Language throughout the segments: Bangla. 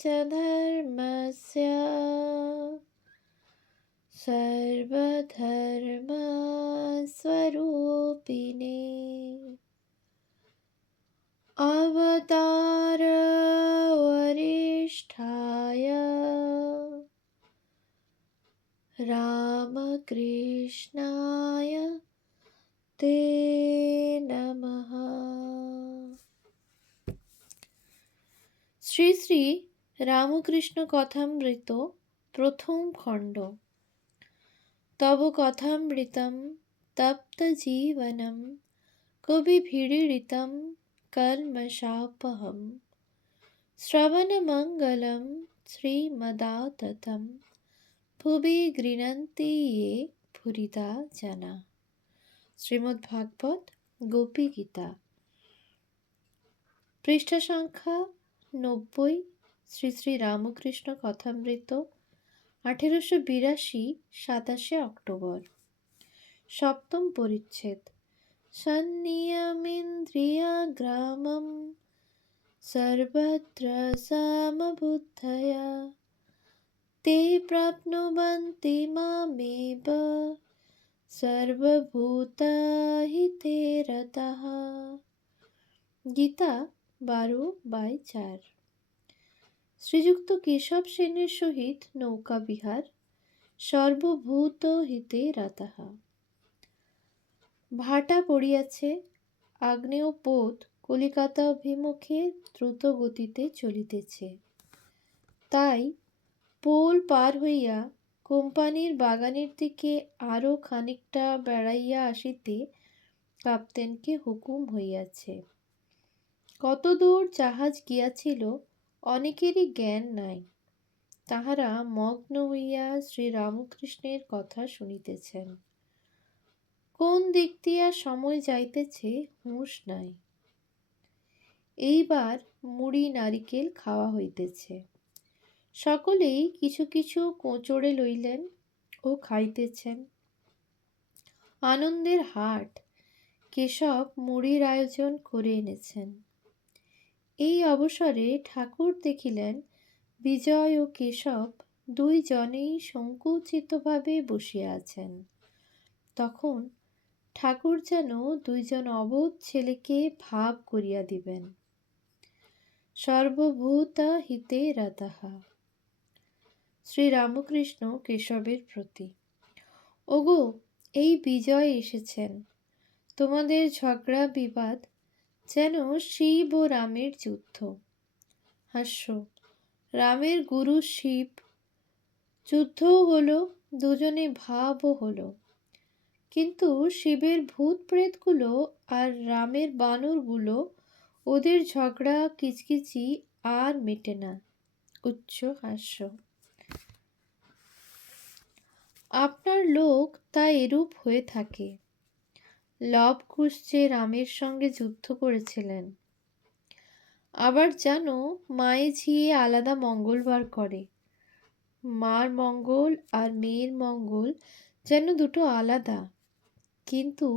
च धर्मस्य सर्वधर्मस्वरूपिणे अवतारवरिष्ठाय रामकृष्णाय ते नमः। শ্রী শ্রী রামকৃষ্ণ কথামৃত প্রথম খণ্ড। তব কথামৃতম তপ্ত জীবনম কবিভিড়িতম কল্মষাপহম শ্রবণমঙ্গলম শ্রীমদাততম ভুবি গৃণন্তি ये ভুরিদা জনা। শ্রীমদ্ভাগবত গোপী গীতা, পৃষ্ঠা সংখ্যা 90। শ্রী শ্রী রামকৃষ্ণ কথামৃত, 1882, 27 অক্টোবর। সপ্তম পরিচ্ছেদ। সন্নিয়মেন্দ্রিয়গ্রামম সর্বত্র সমবুদ্ধয়া তে প্রাপ্নুবন্তি মামেব সর্বভূতহিতে রতঃ। গীতা 12/4। শ্রীযুক্ত কেশব সেনের সহিত নৌকা বিহার, সর্বভূত হিতে রতঃ। ভাটা পড়িয়াছে, আগ্নেয় পোত কলিকাতা অভিমুখে দ্রুত গতিতে চলিতেছে। তাই পোল পার হইয়া কোম্পানির বাগানের দিকে আরও খানিকটা বেড়াইয়া আসিতে কাপ্তেনকে হুকুম হইয়াছে। কতদূর জাহাজ গিয়াছিল অনেকেরই জ্ঞান নাই। তাহারা মগ্ন হইয়া শ্রীরামকৃষ্ণের কথা শুনিতেছেন। কোন দিক দিয়া সময় যাইতেছে হুঁশ নাই। এইবার মুড়ি নারিকেল খাওয়া হইতেছে। সকলেই কিছু কিছু কোঁচড়ে লইলেন ও খাইতেছেন। আনন্দের হাট। কেশব মুড়ির আয়োজন করে এনেছেন। এই অবসরে ঠাকুর দেখিলেন বিজয় ও কেশব দুইজনেই সংকুচিতভাবে বসিয়া আছেন। তখন ঠাকুর যেন দুইজন অবোধ ছেলেকে ভাব করিয়া দিবেন। সর্বভূত হিতে রতঃ। শ্রীরামকৃষ্ণ কেশবের প্রতি: ওগো, এই বিজয় এসেছেন। তোমাদের ঝগড়া বিবাদ যেন শিব ও রামের যুদ্ধ। হাস্য: রামের গুরু শিব, যুদ্ধও হলো, দুজনে ভাবও হলো। কিন্তু শিবের ভূত প্রেতগুলো আর রামের বানরগুলো, ওদের ঝগড়া কিচকিচি আর মেটে না। উচ্চ হাস্য। আপনার লোক তা এরূপ হয়ে থাকে। লব কুশ যে রামের সঙ্গে যুদ্ধ করেছিলেন। আবার জানো, মায়ে ঝিয়ে আলাদা মঙ্গলবার করে। মার মঙ্গল আর মেয়ের মঙ্গল যেন দুটো আলাদা। কিন্তু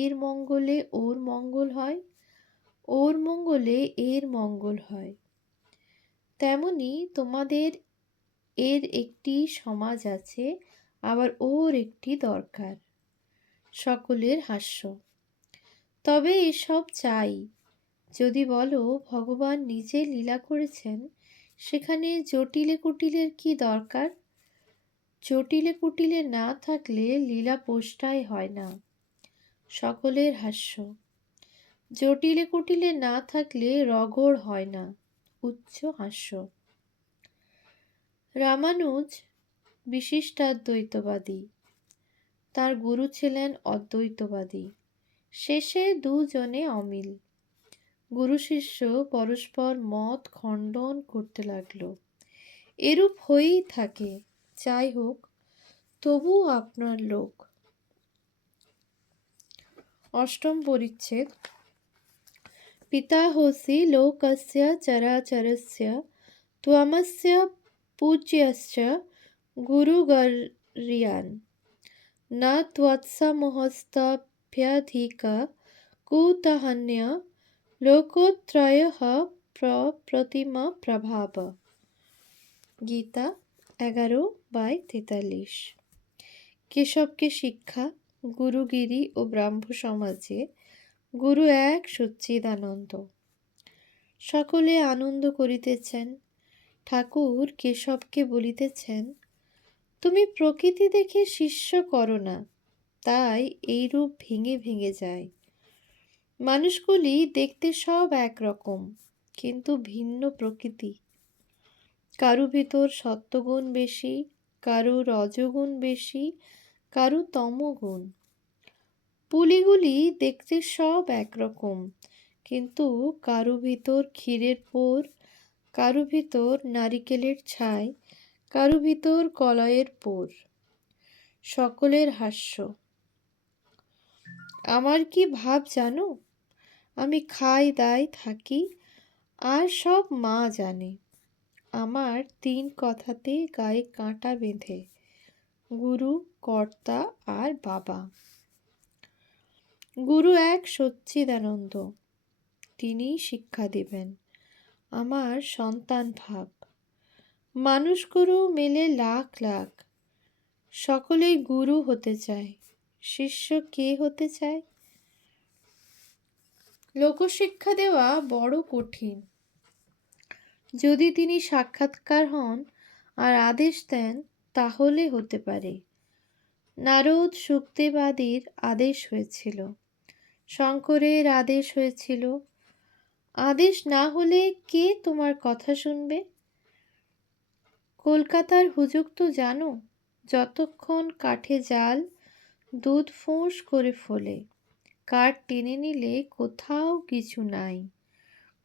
এর মঙ্গলে ওর মঙ্গল হয়, ওর মঙ্গলে এর মঙ্গল হয়। তেমনি তোমাদের এর একটি সমাজ আছে, আবার ওর একটি দরকার। সকলের হাস্য। তবে এসব চাই। যদি বলো ভগবান নিজে লীলা করেছেন, সেখানে জটিলে কুটিলের কি দরকার? জটিলে কুটিলে না থাকলে লীলা পোষ্টাই হয় না। সকলের হাস্য। জটিলে কুটিলে না থাকলে রগড় হয় না। উচ্চ হাস্য। রামানুজ বিশিষ্টাদ্বৈতবাদী, তার গুরু ছিলেন অদ্বৈতবাদী। শেষে দুজনে অমিল। গুরু শিষ্য পরস্পর মত খণ্ডন করতে লাগলো। এরূপ হয়েই থাকে। যাই হোক, তবু আপনার লোক। অষ্টম পরিচ্ছেদ। পিতাহসি লোকস্য চরাচরস্য ত্বমস্য পূজ্যশ্চ গুরুগর্যান ন ত্বৎসমহস্তভ্যধিক কুতঃন্যঃ লোকত্রয়ঃ প্রপ্রতিম প্রভাব। গীতা 11/43। কেশবকে শিক্ষা। গুরুগিরি ও ব্রাহ্ম সমাজে গুরু এক সচ্চিদানন্দ। সকলে আনন্দ করিতেছেন। ঠাকুর কেশবকে বলিতেছেন, তুমি প্রকৃতি দেখে শিষ্য করো না, তাই এই রূপ ভেঙে ভেঙে যায়। মানুষগুলি দেখতে সব একরকম, কিন্তু ভিন্ন প্রকৃতি। কারু ভিতর সত্ত্বগুণ বেশি, কারু রজগুণ বেশি, কারু তমগুণ। পুলিগুলি দেখতে সব একরকম, কিন্তু কারু ভিতর ক্ষীরের পোর, কারু ভিতর নারিকেলের ছাই, কারু ভিতর কলয়ের পোর। সকলের হাস্য। আমার কি ভাব জানো? আমি খাই দাই থাকি, আর সব মা জানে। আমার 3 কথাতে গায়ে কাঁটা বেঁধে, গুরু, কর্তা আর বাবা। গুরু এক সচ্চিদানন্দ, তিনিই শিক্ষা দিবেন। আমার সন্তান ভাব। মানুষ গুরু মেলে লাখ লাখ, সকলেই গুরু হতে চায়। শিষ্য কে হতে চায়? লোকশিক্ষা দেওয়া বড় কঠিন। যদি তিনি সাক্ষাৎকার হন আর আদেশ দেন, তাহলে হতে পারে। নারদ শুকদেব আদির আদেশ হয়েছিল, শঙ্করের আদেশ হয়েছিল। আদেশ না হলে কে তোমার কথা শুনবে? কলকাতার হুজুগ তো জানো, যতক্ষণ কাঠে জাল, দুধ ফোঁস করে ফোলে। কাঠ টেনে নিলে কোথাও কিছু নাই।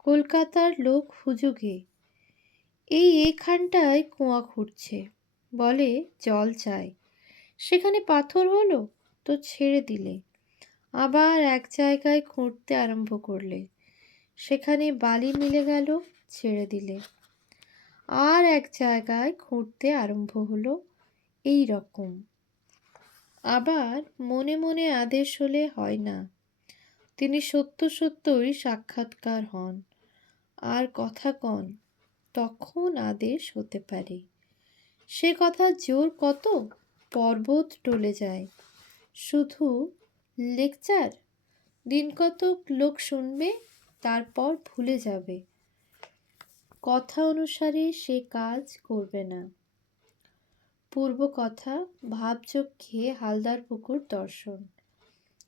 কলকাতার লোক হুজুগে। এখানটায় কুয়া খুঁড়ছে, বলে জল চাই। সেখানে পাথর হলো তো ছেড়ে দিলে। আবার এক জায়গায় খুঁড়তে আরম্ভ করলে, সেখানে বালি মিলে গেল, ছেড়ে দিলে। আর এক জায়গায় খুঁড়তে আরম্ভ হলো, এই রকম। আবার মনে মনে আদেশ হলে হয় না। তিনি সত্য সত্যই সাক্ষাৎকার হন আর কথা কন, তখন আদেশ হতে পারে। সে কথা জোর কত, পর্বত টলে যায়। শুধু লেকচার, দিন কতক লোক শুনবে, তারপর ভুলে যাবে। কথা অনুসারে সে কাজ করবে না। পূর্ব কথা। ভাবচক্ষে হালদার পুকুর দর্শন।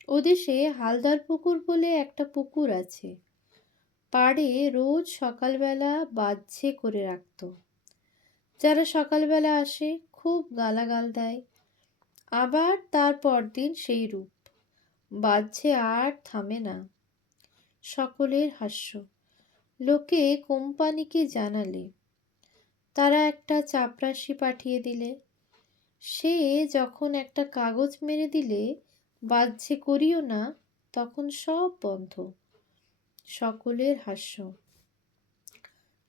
ওদেশে হালদার পুকুর বলে একটা পুকুর আছে। পাড়ে রোজ সকালবেলা বাহ্যে করে রাখত। যারা সকালবেলা আসে খুব গালাগাল দেয়। আবার তার পরদিন সেই রূপ। বাহ্যে আর থামে না। সকলের হাস্য। লোকে কোম্পানিকে জানালে, তারা একটা চাপরাশি পাঠিয়ে দিলে। সে যখন একটা কাগজ মেরে দিলে, বাহ্যে করিও না, তখন সব বন্ধ। সকলের হাস্য।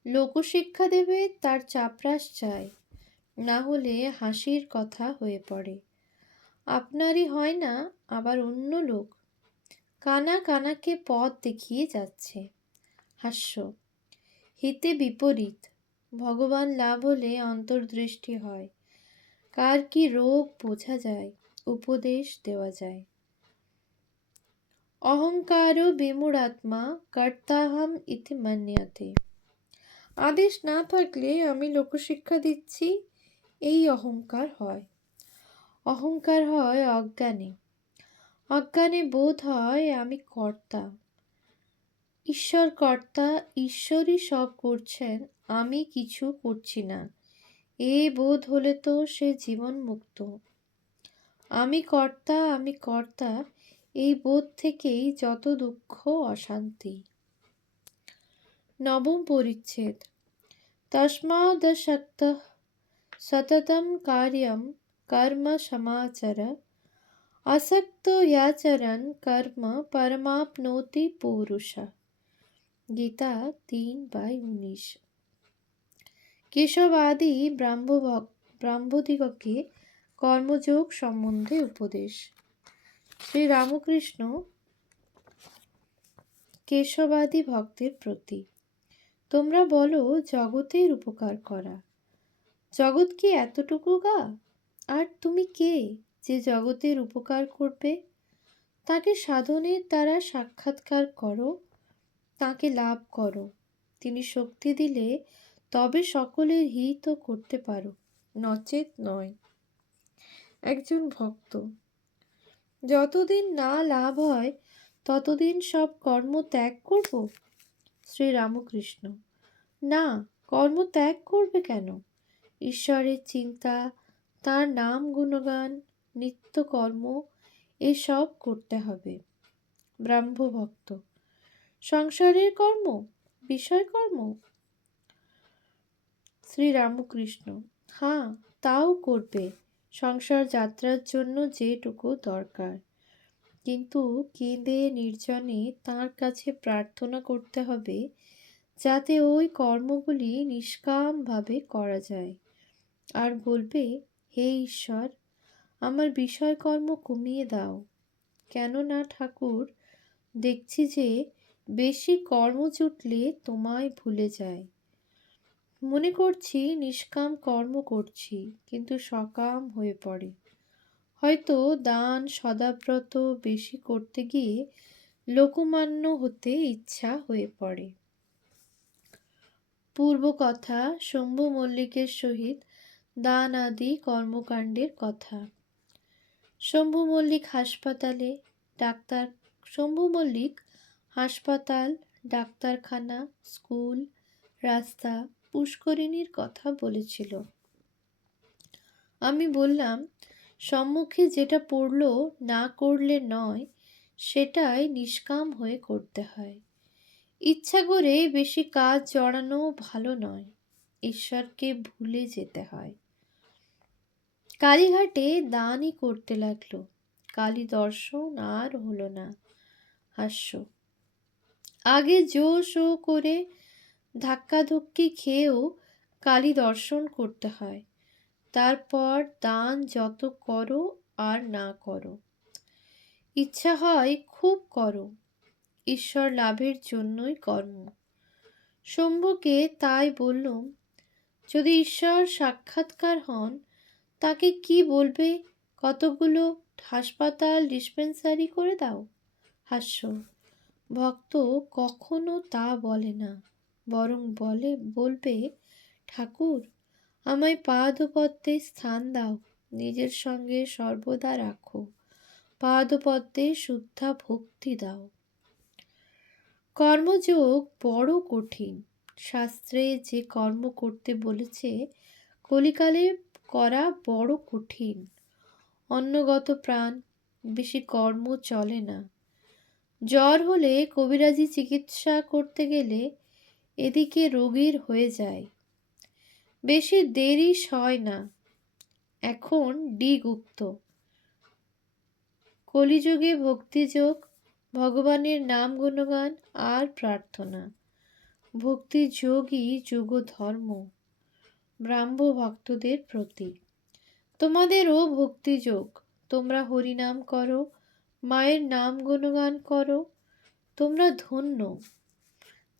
লোকশিক্ষা দেবে তার চাপরাশ চাই, না হলে হাসির কথা হয়ে পড়ে। আপনারই হয় না, আবার অন্য লোক। কানা কানাকে পথ দেখিয়ে যাচ্ছে। হাস্য। হিতে বিপরীত। ভগবান লাভ হলে অন্তর্দৃষ্টি হয়। কার কি রোগ বোঝা যায়, উপদেশ দেওয়া যায়। অহংকার বিমূঢ়াত্মা কর্তাহম ইতি মন্যতে। আদেশ না থাকলে আমি লোকশিক্ষা দিচ্ছি, এই অহংকার হয়। অহংকার হয় অজ্ঞানে। অজ্ঞানে বোধ হয় আমি কর্তা। ঈশ্বর কর্তা, ঈশ্বরই সব করছেন, আমি কিছু করছি না। এ বোধ হলে তো সে জীবন মুক্ত। আমি কর্তা, আমি কর্তা, এই বোধ থেকেই যত দুঃখ অশান্তি। নবম পরিচ্ছেদ। তস্মাদসক্তঃ সততম কার্যম কর্ম সমাচর, আসক্তো ইয়াচরণ কর্ম পরমাপ্নোতি পৌরুষঃ। গীতা 3/19। কেশব আদি ব্রাহ্মদিগকে কর্মযোগ সম্বন্ধে উপদেশ। শ্রী রামকৃষ্ণ কেশবাদী ভক্তের প্রতি, তোমরা বলো জগতের উপকার করা, জগৎ কি এতটুকু গা? আর তুমি কে যে জগতের উপকার করবে? তাকে সাধনের দ্বারা সাক্ষাৎকার করো, তাকে লাভ করো। তিনি শক্তি দিলে তবে সকলের হিত করতে পারো, নচেত নয়। একজন ভক্ত: যতদিন না লাভ হয় ততদিন সব কর্ম ত্যাগ করব? শ্রীরামকৃষ্ণ: না, কর্ম ত্যাগ করবে কেন? ঈশ্বরের চিন্তা, তার নাম গুণগান, নিত্যকর্ম এসব করতে হবে। ব্রাহ্মভক্ত: সংসারের কর্ম, বিষয় কর্ম? শ্রীরামকৃষ্ণ: হ্যাঁ, তাও করবে, সংসার যাত্রার জন্য যেটুকু দরকার। কিন্তু কেঁদে নির্জনে তাঁর কাছে প্রার্থনা করতে হবে যাতে ওই কর্মগুলি নিষ্কামভাবে করা যায়। আর বলবে, হে ঈশ্বর, আমার বিষয়কর্ম কমিয়ে দাও। কেননা ঠাকুর, দেখছি যে বেশি কর্ম জুটলে তোমায় ভুলে যায়। মনে করছি নিষ্কাম কর্ম করছি, কিন্তু সকাম হয়ে পড়ে। হয়তো দান সদাব্রত বেশি করতে গিয়ে লোকমান্য হতে ইচ্ছা হয়ে পড়ে। পূর্বকথা শম্ভু মল্লিকের সহিত দান আদি কর্মকাণ্ডের কথা। শম্ভু মল্লিক হাসপাতালে ডাক্তার শম্ভু মল্লিক হাসপাতাল, ডাক্তারখানা, স্কুল, রাস্তা, পুষ্করিণীর কথা বলেছিল। আমি বললাম, সম্মুখে যেটা পড়ল না করলে নয়, সেটাই নিষ্কাম হয়ে করতে হয়। ইচ্ছা করে বেশি কাজ জড়ানো ভালো নয়, ঈশ্বরকে ভুলে যেতে হয়। কালীঘাটে দানই করতে লাগলো, কালী দর্শন আর হলো না। হাস্য: আগে জো শো করে ধাক্কাধুক্কি খেয়েও কালী দর্শন করতে হয়, তারপর দান যত করো আর না করো। ইচ্ছা হয় খুব করো, ঈশ্বর লাভের জন্যই কর্ম। শম্ভুকে তাই বললুম, যদি ঈশ্বর সাক্ষাৎকার হন তাকে কি বলবে, কতগুলো হাসপাতাল ডিসপেন্সারি করে দাও? হাস্য: ভক্ত কখনো তা বলে না, বরং বলবে, ঠাকুর, আমায় পাদপদ্মে স্থান দাও, নিজের সঙ্গে সর্বদা রাখো, পাদপদ্মে শুদ্ধা ভক্তি দাও। কর্মযোগ বড় কঠিন। শাস্ত্রে যে কর্ম করতে বলেছে কলিকালে করা বড় কঠিন। অন্নগত প্রাণ, বেশি কর্ম চলে না। জ্বর হলে কবিরাজি চিকিৎসা করতে গেলে এদিকে রোগীর হয়ে যায়, বেশি দেরি সয় না। এখন ডি গুপ্ত: কলিযুগে ভক্তিযোগ, ভগবানের নাম গুণগান আর প্রার্থনা। ভক্তি যোগই যুগ ধর্ম। ব্রাহ্ম ভক্তদের প্রতি: তোমাদেরও ভক্তিযোগ, তোমরা হরিনাম করো, মায়ের নাম গুণগান করো, তোমরা ধন্য।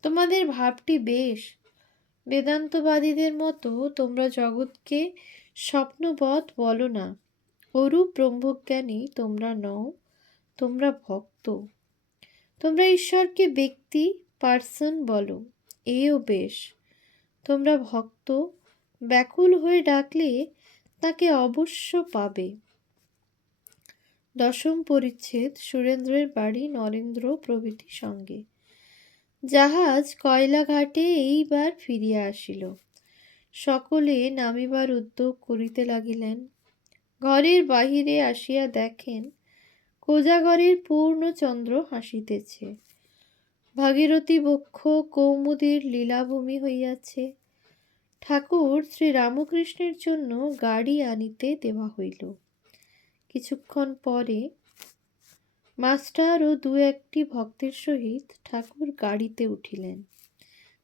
তোমাদের ভাবটি বেশ, বেদান্তবাদীদের মতো তোমরা জগৎকে স্বপ্নবৎ বলো না। অরূপ ব্রহ্মজ্ঞানী তোমরা নও, তোমরা ভক্ত। তোমরা ঈশ্বরকে ব্যক্তি, পার্সন বলো, এও বেশ। তোমরা ভক্ত, ব্যাকুল হয়ে ডাকলে তাকে অবশ্য পাবে। দশম পরিচ্ছেদ। সুরেন্দ্রের বাড়ি নরেন্দ্র প্রভৃতি সঙ্গে। জাহাজ কয়লাঘাটে এইবার ফিরিয়া আসিল। সকলে নামিবার উদ্যোগ করিতে লাগিলেন। ঘরের বাহিরে আসিয়া দেখেন কোজাগরের পূর্ণচন্দ্র হাসিতেছে। ভাগীরথী বক্ষ কৌমুদীর লীলাভূমি হইয়াছে। ঠাকুর শ্রীরামকৃষ্ণের জন্য গাড়ি আনিতে দেওয়া হইল। কিছুক্ষণ পরে মাস্টার ও দু একটি ভক্তের সহিত ঠাকুর গাড়িতে উঠিলেন।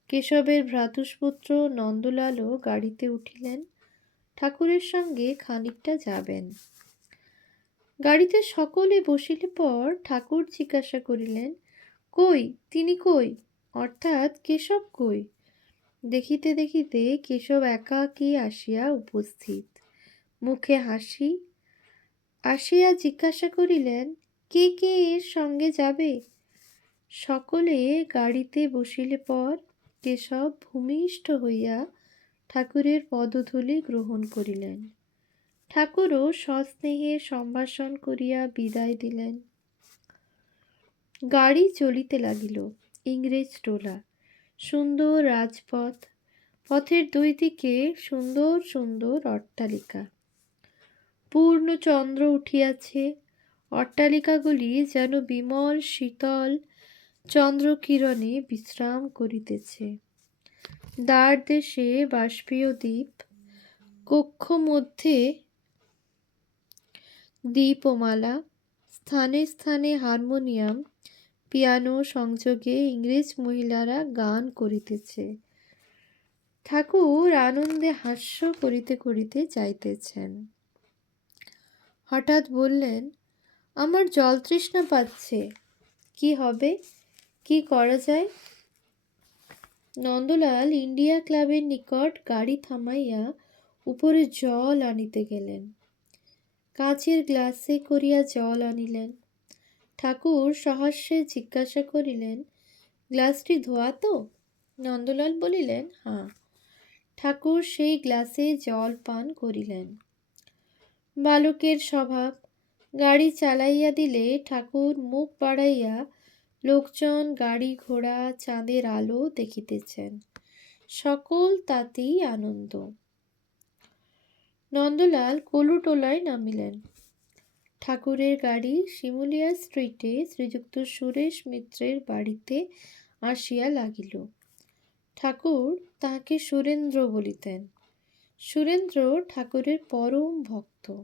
কেশবের ভ্রাতুষ্পুত্র নন্দলালও গাড়িতে উঠিলেন, ঠাকুরের সঙ্গে খানিকটা যাবেন। গাড়িতে সকলে বসিলে পর ঠাকুর জিজ্ঞাসা করিলেন, কই তিনি কই, অর্থাৎ কেশব কই? দেখিতে দেখিতে কেশব একাকী আসিয়া উপস্থিত, মুখে হাসি। আসিয়া জিজ্ঞাসা করিলেন, কে কে এর সঙ্গে যাবে? সকলে গাড়িতে বসিলে পর কেশব ভূমিষ্ঠ হইয়া ঠাকুরের পদধূলি গ্রহণ করিলেন। ঠাকুরও সস্নেহে সম্ভাষণ করিয়া বিদায় দিলেন। গাড়ি চলিতে লাগিল। ইংরেজ টোলা, সুন্দর রাজপথ, পথের দুই দিকে সুন্দর সুন্দর অট্টালিকা। পূর্ণ চন্দ্র উঠিয়াছে। অট্টালিকাগুলি যেন বিমল শীতল চন্দ্রকিরণে বিশ্রাম করিতেছে। দ্বার দেশে বাষ্পীয় দ্বীপ, কক্ষ মধ্যে দীপমালা, স্থানে স্থানে হারমোনিয়াম, পিয়ানো সংযোগে ইংরেজ মহিলারা গান করিতেছে। ঠাকুর আনন্দে হাস্য করিতে করিতে যাইতেছেন। হঠাৎ বললেন, আমার জল তৃষ্ণা পাচ্ছে, কি হবে, কি করা যায়? নন্দলাল ইন্ডিয়া ক্লাবের নিকট গাড়ি থামাইয়া উপরে জল আনিতে গেলেন। কাঁচের গ্লাসে করিয়া জল আনিলেন। ঠাকুর সহাস্যে জিজ্ঞাসা করিলেন, গ্লাসটি ধোয়া তো? নন্দলাল বলিলেন, হাঁ। ঠাকুর সেই গ্লাসে জল পান করিলেন। বালকের স্বভাব। গাড়ি চালাইয়া দিলে ঠাকুর মুখ বাড়াইয়া লোকজন, গাড়ি ঘোড়া, চাঁদের আলো দেখিতেছেন। সকল তাতেই আনন্দ। নন্দলাল কলুটোলায় নামিলেন। ঠাকুরের গাড়ি শিমুলিয়া স্ট্রিটে শ্রীযুক্ত সুরেশ মিত্রের বাড়িতে আসিয়া লাগিল। ঠাকুর তাহাকে সুরেন্দ্র বলিতেন। সুরেন্দ্র ঠাকুরের পরম ভক্ত।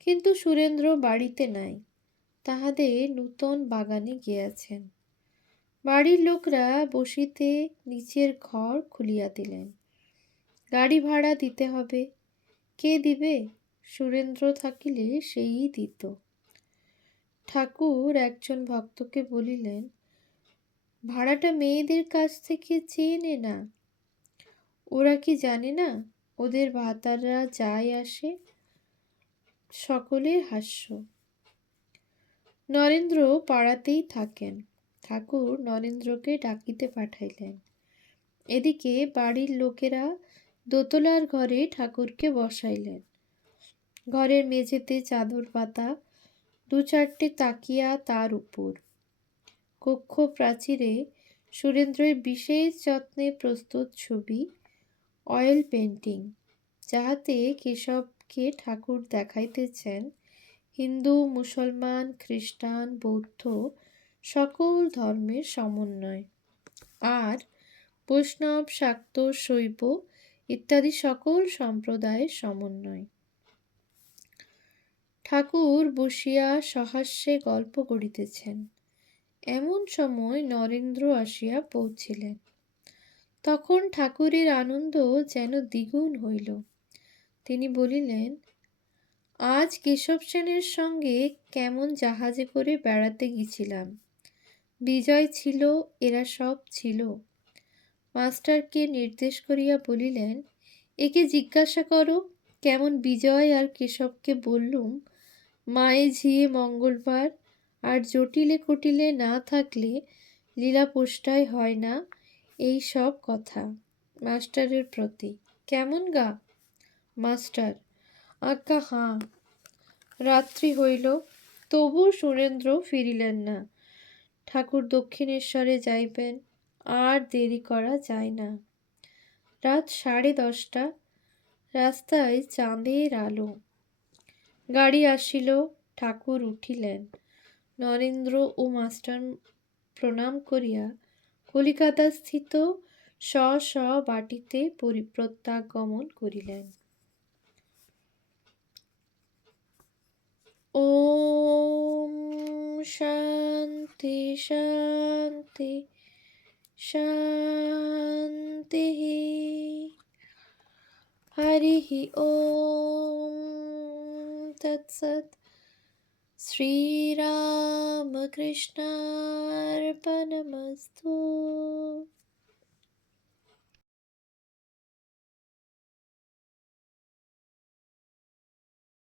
কিন্তু সুরেন্দ্র বাড়িতে নাই, তাহাদের নূতন বাগানে গিয়াছেন। বাড়ির লোকরা বসিতে নিচের ঘর খুলিয়া দিলেন। গাড়ি ভাড়া দিতে হবে। কে দিবে? সুরেন্দ্র থাকিলে সেই দিত। ঠাকুর একজন ভক্তকে বলিলেন, ভাড়াটা মেয়েদের কাছ থেকে চেয়ে নে না। ওরা কি জানে না ওদের ভাতাররা যায় আসে? সকলের হাস্য। নরেন্দ্র পাড়াতেই থাকেন। ঠাকুর নরেন্দ্রকে ডাকিতে পাঠাইলেন। এদিকে বাড়ির লোকেরা দোতলার ঘরে ঠাকুরকে বসাইলেন। ঘরের মেঝেতে চাদর পাতা, দু চারটে তাকিয়া তার উপর। কক্ষ প্রাচীরে সুরেন্দ্রের বিশেষ যত্নে প্রস্তুত ছবি, অয়েল পেন্টিং, যাহাতে কেশবকে ঠাকুর দেখাইতেছেন হিন্দু, মুসলমান, খ্রিস্টান, বৌদ্ধ সকল ধর্মের সমন্বয়, আর বৈষ্ণব, শাক্ত, শৈব ইত্যাদি সকল সম্প্রদায়ের সমন্বয়। ঠাকুর বসিয়া সহাস্যে গল্প করিতেছেন। এমন সময় নরেন্দ্র আসিয়া পৌঁছিলেন। তখন ঠাকুরের আনন্দ যেন দ্বিগুণ হইল। তিনি বলিলেন, আজ কেশব সেনের সঙ্গে কেমন জাহাজে করে বেড়াতে গিয়েছিলাম। বিজয় ছিল, এরা সব ছিল। মাস্টারকে নির্দেশ করিয়া বলিলেন, একে জিজ্ঞাসা করো কেমন বিজয় আর কেশবকে বললুম, মায়ে ঝিয়ে মঙ্গলবার, আর জটিলে কুটিলে না থাকলে লীলাপোষ্টায় হয় না, এই সব কথা। মাস্টারের প্রতি, কেমন গা? মাস্টার, আজ্ঞা হাঁ। রাত্রি হইল, তবু সুরেন্দ্র ফিরিলেন না। ঠাকুর দক্ষিণেশ্বরে যাইবেন, আর দেরি করা যায় না। রাত 10:30। রাস্তায় চাঁদের আলো। গাড়ি আসিল। ঠাকুর উঠিলেন। নরেন্দ্র ও মাস্টার প্রণাম করিয়া কলিকাতাস্থিত স্ব স্ব বাটিতে প্রত্যাগমন করিলেন। ওম শান্তি শান্তি শান্তি। হরিঃ ওম তৎসৎ। শ্রীরামকৃষ্ণার্পণমস্তু।